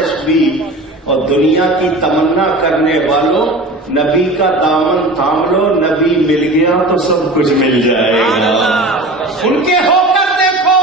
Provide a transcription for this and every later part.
تشبیہ، اور دنیا کی تمنا کرنے والوں نبی کا دامن تھام لو، نبی مل گیا تو سب کچھ مل جائے گا۔ ان کے ہو کر دیکھو،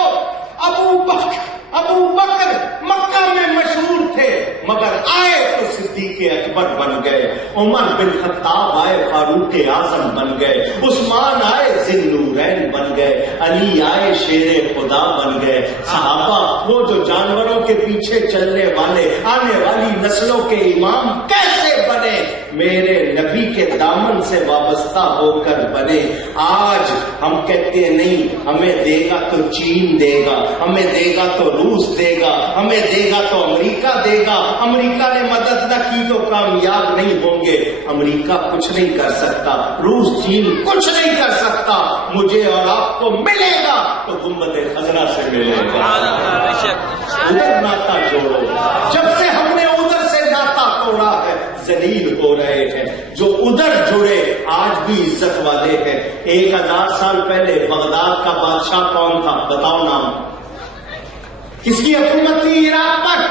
ابو بکر مکہ میں مشہور تھے مگر آئے تو صدیق اکبر بن گئے، عمر بن خطاب آئے فاروق اعظم بن گئے، عثمان آئے ذی النورین بن گئے، علی آئے شیر خدا بن گئے۔ صحابہ وہ جو جانوروں کے پیچھے چلنے والے آنے والی نسلوں کے امام کیسے بنے؟ میرے نبی کے دامن سے وابستہ ہو کر بنے۔ آج ہم کہتے ہیں نہیں، ہمیں دے گا تو چین دے گا، ہمیں دے گا تو روس دے گا، ہمیں دے گا تو امریکہ دے گا، امریکہ نے مدد نہ کی تو کامیاب نہیں ہوں گے۔ امریکہ کچھ نہیں کر سکتا، روس چین کچھ نہیں کر سکتا، مجھے اور آپ کو ملے گا تو گنبد خضرا سے ملے گا۔ ادھر ناتا جوڑو، جب سے ہم نے ادھر سے ناتا توڑا ہے ذلیل ہو رہے ہیں، جو ادھر جڑے آج بھی عزت والے ہیں۔ 1000 سال پہلے بغداد کا بادشاہ کون تھا؟ بتاؤ نام، کس کی حکومت تھی عراق پر؟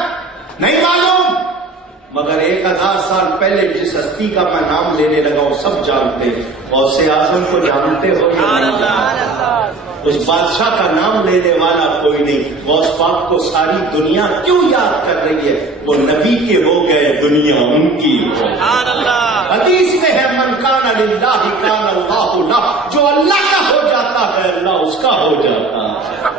نہیں معلوم، مگر 1000 سال پہلے جس ہستی کا میں نام لینے لگا وہ سب جانتے ہیں۔ غوث اعظم کو جانتے ہو یا نہیں؟ اس بادشاہ کا نام لینے والا کوئی نہیں۔ غوث پاک کو ساری دنیا کیوں یاد کر رہی ہے؟ وہ نبی کے ہو گئے، دنیا ان کی ہو۔ حدیث میں ہے من کان للہ کان اللہ لہ، جو اللہ کا ہو جاتا ہے اللہ اس کا ہو جاتا ہے۔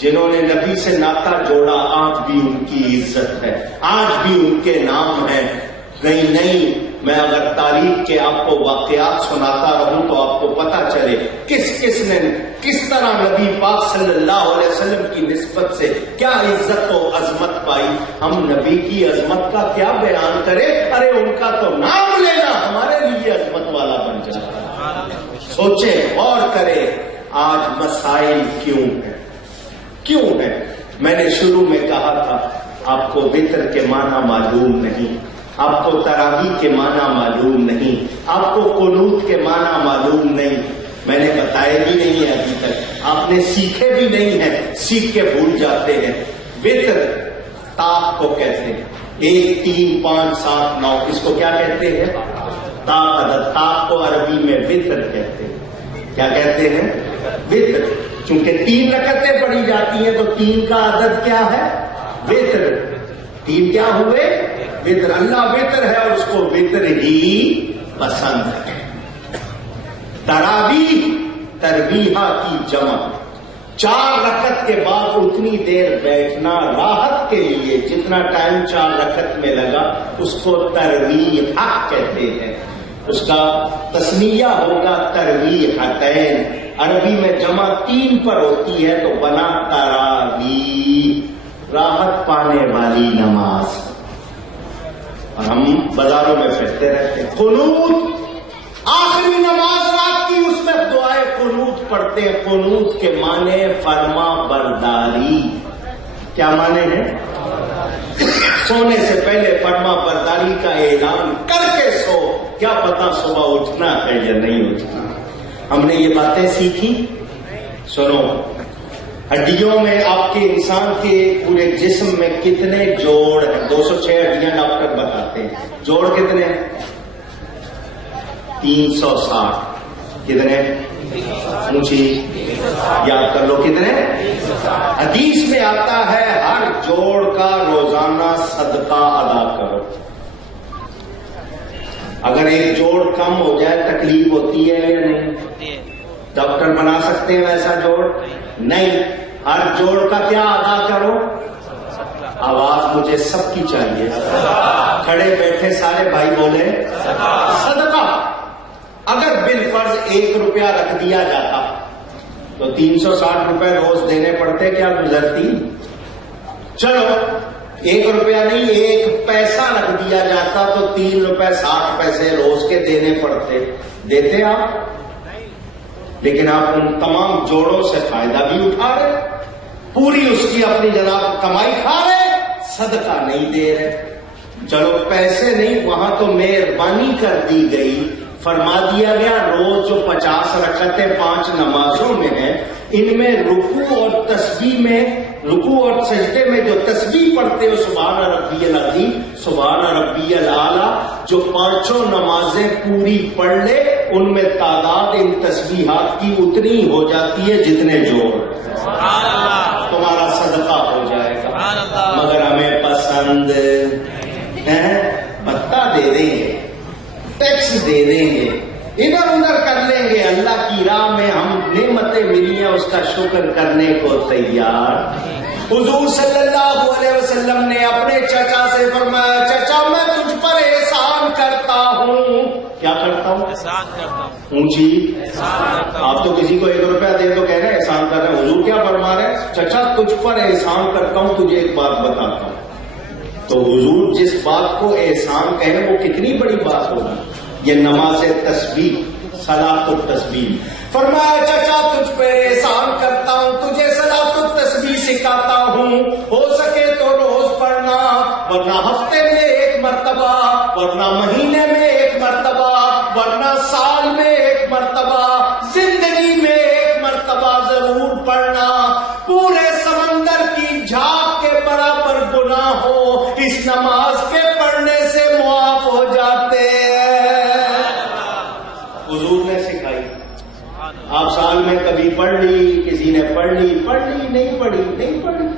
جنہوں نے نبی سے ناتا جوڑا آج بھی ان کی عزت ہے، آج بھی ان کے نام ہے۔ نہیں، میں اگر تاریخ کے آپ کو واقعات سناتا رہوں تو آپ کو پتا چلے کس نے کس طرح نبی پاک صلی اللہ علیہ وسلم کی نسبت سے کیا عزت و عظمت پائی۔ ہم نبی کی عظمت کا کیا بیان کریں؟ ارے ان کا تو نام لینا ہمارے لیے عظمت والا بن جاتا ہے۔ سوچیں، غور کریں، آج مسائل کیوں ہے؟ میں نے شروع میں کہا تھا آپ کو وتر کے معنی معلوم نہیں، آپ کو تراویح کے معنی معلوم نہیں، آپ کو قنوت کے معنی معلوم نہیں، میں نے بتایا بھی نہیں ہے ابھی تک، آپ نے سیکھے بھی نہیں ہیں، سیکھ کے بھول جاتے ہیں۔ وتر تاق کو کہتے ہیں، 1 3 5 7 9، اس کو کیا کہتے ہیں؟ تاق عدد۔ تاق کو عربی میں وتر کہتے ہیں۔ کیا کہتے ہیں؟ وتر۔ چونکہ 3 رکعتیں پڑھی جاتی ہیں تو 3 کا عدد کیا ہے؟ وتر۔ 3 کیا ہوئے؟ وتر۔ اللہ وتر ہے اور اس کو وتر ہی پسند ہے۔ تراویح تربیحہ کی جمع، 4 رکعت کے بعد اتنی دیر بیٹھنا راحت کے لیے، جتنا ٹائم 4 رکعت میں لگا اس کو ترویحہ کہتے ہیں۔ اس کا تسمیہ ہوگا ترویحتین، عربی میں جمع 3 پر ہوتی ہے تو بنا تراویح، راحت پانے والی نماز۔ اور ہم بازاروں میں پھرتے رہتے ہیں۔ قنوت آخری نماز رات کی، اس میں دعائے قنوت پڑھتے ہیں۔ قنوت کے معنی فرما برداری۔ کیا معنی ہے؟ سونے سے پہلے فرما برداری کا اعلان کر کے سو، کیا پتا صبح اٹھنا ہے یا نہیں اٹھنا۔ ہم نے یہ باتیں سیکھی۔ سنو، ہڈیوں میں آپ کے انسان کے پورے جسم میں کتنے جوڑ ہیں؟ 206 ہڈیاں ڈاکٹر بتاتے ہیں۔ جوڑ کتنے ہیں؟ 360۔ کتنے؟ اونچی یاد کر لو، کتنے؟ حدیث میں آتا ہے ہر جوڑ کا روزانہ صدقہ ادا کرو۔ اگر ایک جوڑ کم ہو جائے تکلیف ہوتی ہے یا نہیں؟ ڈاکٹر بنا سکتے ہیں ویسا جوڑ؟ نہیں۔ ہر جوڑ کا کیا ادا کرو؟ آواز مجھے سب کی چاہیے، کھڑے بیٹھے سارے بھائی بولے صدقہ۔ اگر بالفرض 1 روپیہ رکھ دیا جاتا تو 360 روپے روز دینے پڑتے، کیا گزرتی؟ چلو 1 روپیہ نہیں، 1 پیسہ رکھ دیا جاتا تو 3 روپے 60 پیسے روز کے دینے پڑتے، دیتے آپ؟ لیکن آپ ان تمام جوڑوں سے فائدہ بھی اٹھا رہے، پوری اس کی اپنی جناب کمائی کھا رہے، صدقہ نہیں دے رہے۔ چلو پیسے نہیں، وہاں تو مہربانی کر دی گئی، فرما دیا گیا روز جو 50 رکعتیں 5 نمازوں میں ہیں، ان میں رکوع اور تسبیح میں رکوع اور سجدے میں جو تسبیح پڑھتے ہو سبحان ربی العظیم سبحان ربی الاعلیٰ، جو پانچوں نمازیں پوری پڑھ لے ان میں تعداد ان تسبیحات کی اتنی ہو جاتی ہے جتنے جوڑ، تمہارا صدقہ ہو جائے گا۔ مگر ہمیں پسند ہے بھتہ دے دیں گے، ٹیکس دے دیں گے، ادھر ادھر کر لیں گے، اللہ کی راہ میں ہم نعمتیں ملی ہیں اس کا شکر کرنے کو تیار۔ حضور صلی اللہ علیہ وسلم نے اپنے چچا سے فرمایا چچا میں تجھ پر احسان کرتا ہوں۔ کیا کرتا ہوں؟ احسان کرتا ہوں۔ اونچی احسان کرتا ہوں۔ آپ تو کسی کو 1 روپیہ دے تو کہہ رہے ہیں احسان کر رہے ہیں، حضور کیا فرما رہے ہیں؟ چچا تجھ پر احسان کرتا ہوں، تجھے ایک بات بتاتا ہوں۔ تو حضور جس بات کو احسان کہیں وہ کتنی بڑی بات ہوگی، یہ نماز تسبیح صلاۃ التسبیح۔ فرمایا چچا تجھ پہ احسان کرتا ہوں، تجھے صلاۃ التسبیح سکھاتا ہوں، ہو سکے تو روز پڑھنا، ورنہ ہفتے میں 1 مرتبہ، ورنہ مہینے میں 1 مرتبہ، ورنہ سال میں 1 مرتبہ، زندگی میں 1 مرتبہ ضرور پڑھنا۔ پورے سمندر کی جھاگ کے برابر گناہ ہو اس نماز کے پڑھنے سے معاف ہو جاتے ہیں۔ حضور نے سکھائی، آپ سال میں کبھی پڑھ لی، کسی نے پڑھ لی نہیں پڑھی،